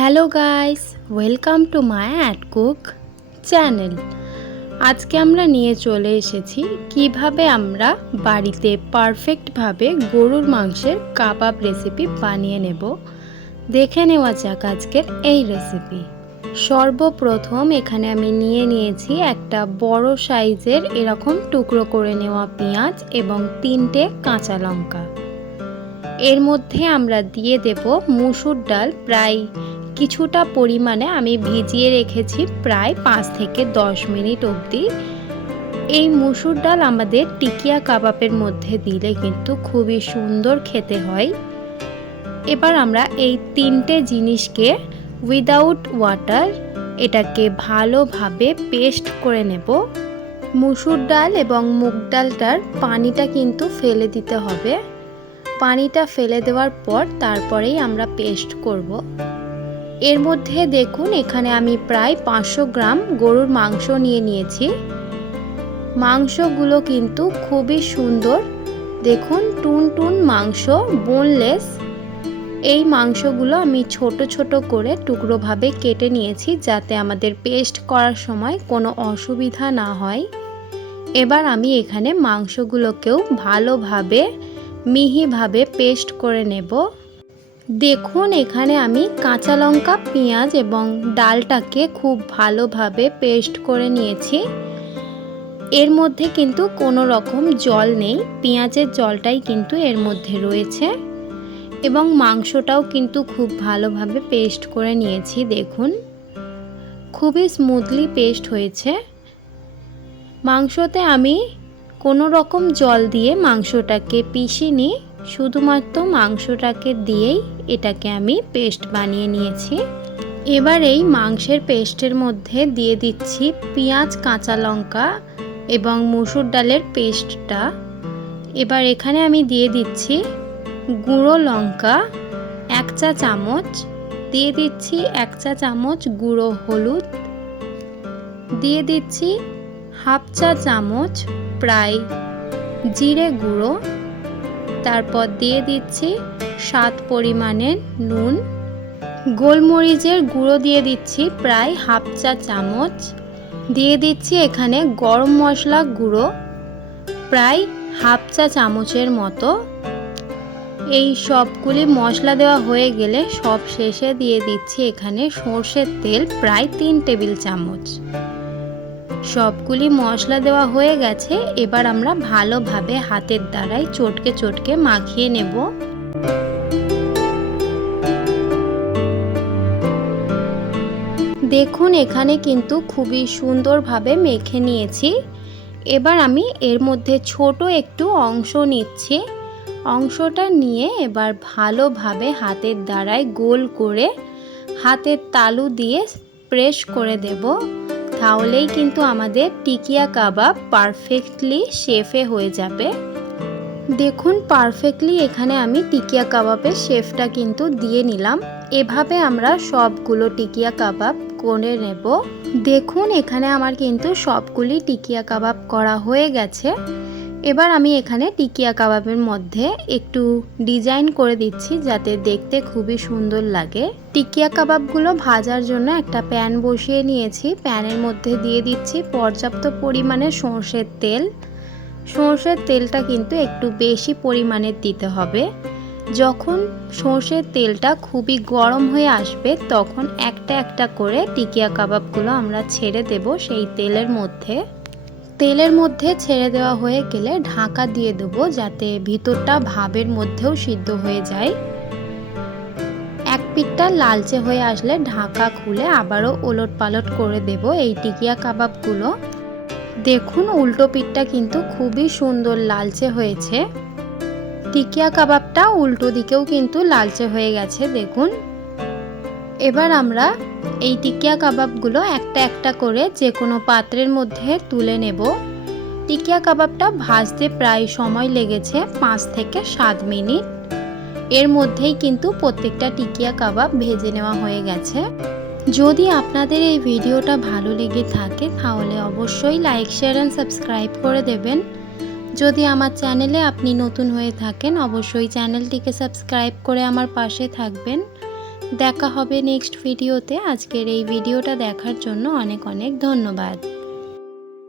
Hello guys, welcome to my at cook channel. আজকে আমরা নিয়ে চলে এসেছি কিভাবে আমরা বাড়িতে পারফেক্টভাবে গরুর মাংসের কাবাব রেসিপি বানিয়ে নেব। দেখে নেওয়া যাক আজকের এই রেসিপি। সর্বপ্রথম এখানে আমি নিয়েছি একটা বড় সাইজের এরকম টুকরো করে নেওয়া পেঁয়াজ এবং 3টে কাঁচা লঙ্কা। এর মধ্যে আমরা দিয়ে দেব মুসুর ডাল, প্রায় কিছুটা পরিমাণে আমি ভিজিয়ে রেখেছি প্রায় 5 থেকে 10 মিনিট অবধি। এই মুসুর ডাল আমাদের টিকিয়া কাবাবের মধ্যে দিলে কিন্তু খুবই সুন্দর খেতে হয়। এবার আমরা এই 3টে জিনিসকে উইদাউট ওয়াটার এটাকে ভালোভাবে পেস্ট করে নেব। মুসুর ডাল এবং মুগ ডালটার পানিটা কিন্তু ফেলে দিতে হবে। পানিটা ফেলে দেওয়ার পর তারপরেই আমরা পেস্ট করব। এর মধ্যে দেখুন এখানে আমি প্রায় 500 গ্রাম গরুর মাংস নিয়েছি। মাংসগুলো কিন্তু খুবই সুন্দর, দেখুন টুন মাংস, বোনলেস। এই মাংসগুলো আমি ছোট ছোট করে টুকরোভাবে কেটে নিয়েছি যাতে আমাদের পেস্ট করার সময় কোনো অসুবিধা না হয়। এবার আমি এখানে মাংসগুলোকেও ভালোভাবে মিহিভাবে পেস্ট করে নেব। দেখুন এখানে আমি কাঁচা লঙ্কা, পেঁয়াজ এবং ডালটাকে খুব ভালোভাবে পেস্ট করে নিয়েছি। এর মধ্যে কিন্তু কোনো রকম জল নেই, পেঁয়াজের জলটাই কিন্তু এর মধ্যে রয়েছে। এবং মাংসটাও কিন্তু খুব ভালোভাবে পেস্ট করে নিয়েছি। দেখুন খুবই স্মুথলি পেস্ট হয়েছে। মাংসতে আমি কোনো রকম জল দিয়ে মাংসটাকে পিষিনি, শুধুমাত্র মাংসটাকে দিয়েই এটাকে আমি পেস্ট বানিয়ে নিয়েছি। এবার এই মাংসের পেস্টের মধ্যে দিয়ে দিচ্ছি পেঁয়াজ, কাঁচা লঙ্কা এবং মুসুর ডালের পেস্টটা। এবার এখানে আমি দিয়ে দিচ্ছি গুঁড়ো লঙ্কা 1 চা চামচ, দিয়ে দিচ্ছি 1 চা চামচ গুঁড়ো হলুদ, দিয়ে দিচ্ছি 1/2 চা চামচ প্রায় জিরে গুঁড়ো, তারপর দিয়ে দিচ্ছি স্বাদ পরিমাণের নুন, গোলমরিচের গুঁড়ো দিয়ে দিচ্ছি প্রায় 1/2 চা চামচ, দিয়ে দিচ্ছি এখানে গরম মশলা গুঁড়ো প্রায় 1/2 চা চামচের মতো। এই সবগুলি মশলা দেওয়া হয়ে গেলে সব শেষে দিয়ে দিচ্ছি এখানে সর্ষের তেল প্রায় 3 টেবিল চামচ। সবগুলি মশলা দেওয়া হয়ে গেছে। এবার আমরা ভালোভাবে হাতের দ্বারাই চটকে মাখিয়ে নেব। দেখুন এখানে কিন্তু খুবই সুন্দরভাবে মেখে নিয়েছি। এবার আমি এর মধ্যে ছোট একটু অংশ নিচ্ছি। অংশটা নিয়ে এবার ভালোভাবে হাতের দ্বারাই গোল করে হাতের তালু দিয়ে প্রেস করে দেব। তাহলেই কিন্তু আমাদের টিকিয়া কাবাব পারফেক্টলি শেপে হয়ে যাবে। দেখুন পারফেক্টলি এখানে আমি টিকিয়া কাবাবের শেপটা কিন্তু দিয়ে নিলাম। এভাবে আমরা সবগুলো টিকিয়া কাবাব করে নেব। দেখুন এখানে আমার কিন্তু সবগুলি টিকিয়া কাবাব করা হয়ে গেছে। এবার আমি এখানে টিকিয়া কাবাবের মধ্যে একটু ডিজাইন করে দিচ্ছি যাতে দেখতে খুবই সুন্দর লাগে। টিকিয়া কাবাবগুলো ভাজার জন্য একটা প্যান বসিয়ে নিয়েছি। প্যানের মধ্যে দিয়ে দিচ্ছি পর্যাপ্ত পরিমাণে সর্ষের তেল। সর্ষের তেলটা কিন্তু একটু বেশি পরিমাণে দিতে হবে। যখন সর্ষের তেলটা খুবই গরম হয়ে আসবে তখন একটা একটা করে টিকিয়া কাবাবগুলো আমরা ছেড়ে দেব সেই তেলের মধ্যে। তেলের মধ্যে ছেড়ে দেওয়া হয়ে গেলে ঢাকা দিয়ে দেবো যাতে ভিতরটা ভাবের মধ্যেও সিদ্ধ হয়ে যায়। এক পিঠটা লালচে হয়ে আসলে ঢাকা খুলে আবারও ওলট পালট করে দেব এই টিকিয়া কাবাবগুলো। দেখুন উল্টো পিঠটা কিন্তু খুবই সুন্দর লালচে হয়েছে। টিকিয়া কাবাবটা উল্টো দিকেও কিন্তু লালচে হয়ে গেছে দেখুন। এবার আমরা এই টিকিয়া কাবাবগুলো একটা একটা করে যে কোনো পাত্রের মধ্যে তুলে নেব। টিকিয়া কাবাবটা ভাজতে প্রায় সময় লেগেছে 5 থেকে 7 মিনিট। এর মধ্যেই কিন্তু প্রত্যেকটা টিকিয়া কাবাব ভেজে নেওয়া হয়ে গেছে। যদি আপনাদের এই ভিডিওটা ভালো লেগে থাকে তাহলে অবশ্যই লাইক, শেয়ার অ্যান্ড সাবস্ক্রাইব করে দেবেন। যদি আমার চ্যানেলে আপনি নতুন হয়ে থাকেন অবশ্যই চ্যানেলটিকে সাবস্ক্রাইব করে আমার পাশে থাকবেন। দেখা হবে নেক্সট ভিডিওতে। আজকের এই ভিডিওটা দেখার জন্য অনেক অনেক ধন্যবাদ।